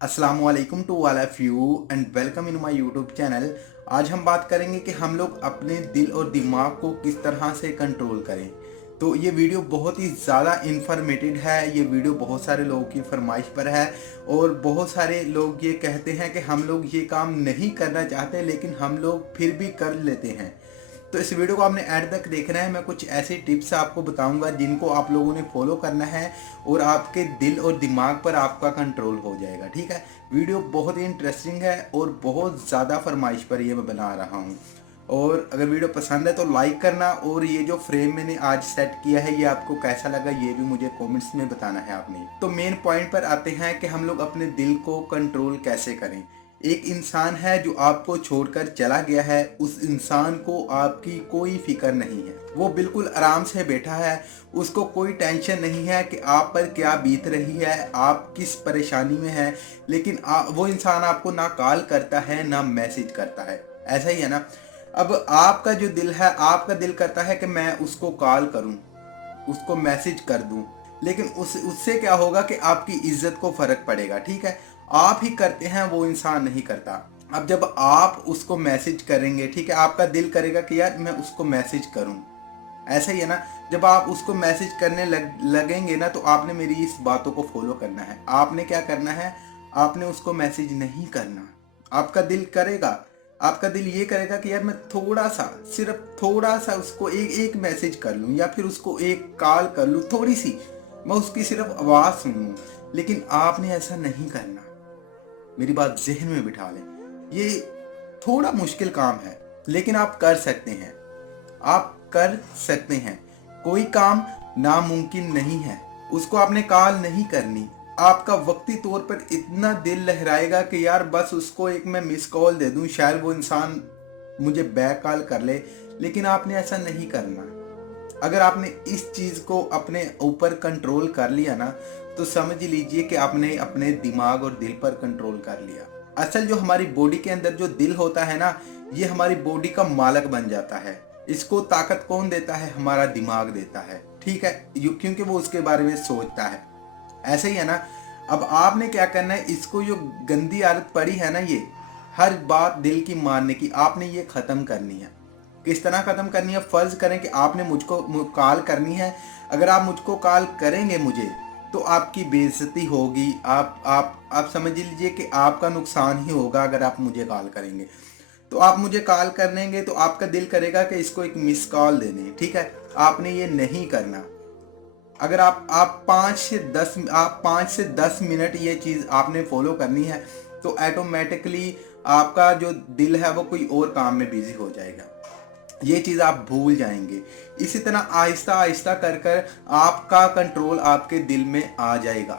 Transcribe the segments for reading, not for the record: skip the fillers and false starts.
अस्सलामुअलैकुम to all of you and welcome in my YouTube channel. आज हम बात करेंगे कि हम लोग अपने दिल और दिमाग को किस तरह से कंट्रोल करें। तो ये वीडियो बहुत ही ज़्यादा इंफॉर्मेटिव है। ये वीडियो बहुत सारे लोगों की फरमाइश पर है और बहुत सारे लोग ये कहते हैं कि हम लोग ये काम नहीं करना चाहते लेकिन हम लोग फिर भी कर लेते हैं। तो इस वीडियो को आपने एंड तक देखना है। मैं कुछ ऐसी टिप्स आपको बताऊंगा जिनको आप लोगों ने फॉलो करना है और आपके दिल और दिमाग पर आपका कंट्रोल हो जाएगा। ठीक है, वीडियो बहुत ही इंटरेस्टिंग है और बहुत ज़्यादा फरमाइश पर ये मैं बना रहा हूँ। और अगर वीडियो पसंद है तो लाइक करना और ये जो फ्रेम मैंने आज सेट किया है ये आपको कैसा लगा ये भी मुझे कमेंट्स में बताना है आपने। तो मेन पॉइंट पर आते हैं कि हम लोग अपने दिल को कंट्रोल कैसे करें। एक इंसान है जो आपको छोड़कर चला गया है, उस इंसान को आपकी कोई फिक्र नहीं है। वो बिल्कुल आराम से बैठा है, उसको कोई टेंशन नहीं है कि आप पर क्या बीत रही है, आप किस परेशानी में हैं। लेकिन वो इंसान आपको ना कॉल करता है ना मैसेज करता है। ऐसा ही है ना। अब आपका जो दिल है, आपका दिल करता है कि मैं उसको कॉल करूं, उसको मैसेज कर दूं, लेकिन उससे क्या होगा कि आपकी इज्जत को फर्क पड़ेगा। ठीक है, आप ही करते हैं, वो इंसान नहीं करता। अब जब आप उसको मैसेज करेंगे, ठीक है, आपका दिल करेगा कि यार मैं उसको मैसेज करूं। ऐसा ही है ना। जब आप उसको मैसेज करने लगेंगे ना तो आपने मेरी इस बातों को फॉलो करना है। आपने क्या करना है, आपने उसको मैसेज नहीं करना। आपका दिल करेगा, आपका दिल ये करेगा कि यार मैं थोड़ा सा, सिर्फ थोड़ा सा उसको एक एक मैसेज कर लूं या फिर उसको एक कॉल कर लूं, थोड़ी सी मैं उसकी सिर्फ आवाज़ सुन लूं। लेकिन आपने ऐसा नहीं करना। मेरी बात जहन में बिठा लें। ये थोड़ा मुश्किल काम है लेकिन आप कर सकते हैं। आप कर सकते हैं। कोई काम नामुमकिन नहीं है। उसको आपने कॉल नहीं करनी। आपका वक्ती तौर पर इतना दिल लहराएगा कि यार बस उसको एक मैं मिस कॉल दे दूं, शायद वो इंसान मुझे बैक कॉल कर ले। लेकिन आपने ऐसा नहीं करना। अगर आपने इस चीज़ को अपने ऊपर कंट्रोल कर लिया ना तो समझ लीजिए कि आपने अपने दिमाग और दिल पर कंट्रोल कर लिया। असल जो हमारी बॉडी के अंदर जो दिल होता है ना, ये हमारी बॉडी का मालिक बन जाता है। इसको ताकत कौन देता है, हमारा दिमाग देता है। ठीक है, क्योंकि वो उसके बारे में सोचता है। ऐसे ही है ना। अब आपने क्या करना है, इसको जो गंदी आदत पड़ी है ना, ये हर बात दिल की मानने की, आपने ये खत्म करनी है। किस तरह खत्म करनी है, फर्ज करें कि आपने मुझको कॉल करनी है। अगर आप मुझको कॉल करेंगे मुझे तो आपकी बेइज्जती होगी। आप समझ लीजिए कि आपका नुकसान ही होगा। अगर आप मुझे कॉल करेंगे तो आप मुझे कॉल कर लेंगे तो आपका दिल करेगा कि इसको एक मिस कॉल दे दें। ठीक है, आपने ये नहीं करना। अगर आप 5 से 10 मिनट ये चीज़ आपने फॉलो करनी है तो ऑटोमेटिकली आपका जो दिल है वो कोई और काम में बिजी हो जाएगा। ये चीज़ आप भूल जाएंगे। इसी तरह आहिस्ता आहिस्ता कर कर आपका कंट्रोल आपके दिल में आ जाएगा।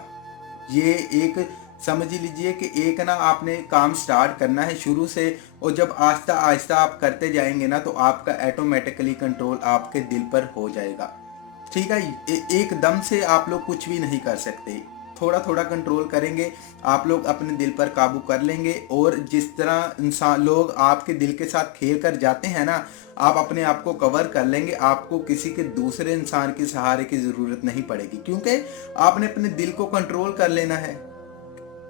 ये एक समझ लीजिए कि एक ना आपने काम स्टार्ट करना है शुरू से, और जब आहिस्ता आहिस्ता आप करते जाएंगे ना तो आपका ऑटोमेटिकली कंट्रोल आपके दिल पर हो जाएगा। ठीक है, एकदम से आप लोग कुछ भी नहीं कर सकते। थोड़ा थोड़ा कंट्रोल करेंगे, आप लोग अपने दिल पर काबू कर लेंगे। और जिस तरह इंसान लोग आपके दिल के साथ खेल कर जाते हैं ना, आप अपने आप को कवर कर लेंगे। आपको किसी के दूसरे इंसान के सहारे की ज़रूरत नहीं पड़ेगी क्योंकि आपने अपने दिल को कंट्रोल कर लेना है।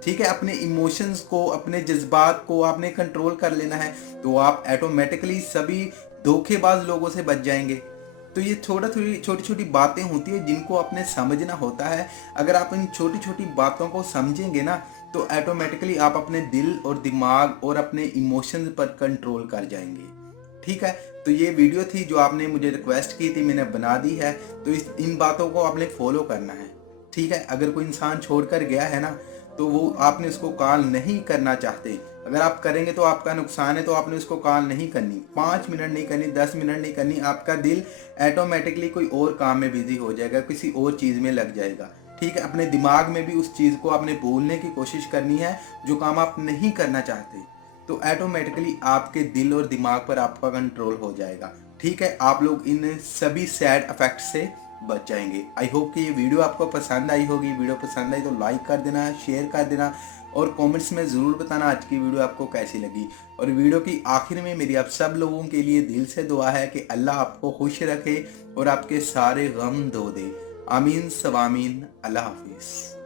ठीक है, अपने इमोशंस को, अपने जज्बात को आपने कंट्रोल कर लेना है। तो आप ऑटोमेटिकली सभी धोखेबाज लोगों से बच जाएंगे। तो ये छोटी छोटी बातें होती है जिनको आपने समझना होता है। अगर आप इन छोटी छोटी बातों को समझेंगे ना तो ऑटोमेटिकली आप अपने दिल और दिमाग और अपने इमोशंस पर कंट्रोल कर जाएंगे। ठीक है, तो ये वीडियो थी जो आपने मुझे रिक्वेस्ट की थी, मैंने बना दी है। तो इन बातों को आपने फॉलो करना है। ठीक है, अगर कोई इंसान छोड़कर गया है ना तो वो आपने उसको कॉल नहीं करना चाहते। अगर आप करेंगे तो आपका नुकसान है, तो आपने उसको कॉल नहीं करनी, 5 मिनट नहीं करनी, 10 मिनट नहीं करनी। आपका दिल ऑटोमेटिकली कोई और काम में बिजी हो जाएगा, किसी और चीज़ में लग जाएगा। ठीक है, अपने दिमाग में भी उस चीज़ को आपने भूलने की कोशिश करनी है जो काम आप नहीं करना चाहते। तो ऑटोमेटिकली आपके दिल और दिमाग पर आपका कंट्रोल हो जाएगा। ठीक है, आप लोग इन सभी सैड इफेक्ट से बच जाएंगे। आई होप कि ये वीडियो आपको पसंद आई होगी। वीडियो पसंद आई तो लाइक कर देना, शेयर कर देना और कमेंट्स में ज़रूर बताना आज की वीडियो आपको कैसी लगी। और वीडियो की आखिर में मेरी आप सब लोगों के लिए दिल से दुआ है कि अल्लाह आपको खुश रखे और आपके सारे गम धो दे। आमीन सवामीन। अल्लाह हाफिज़।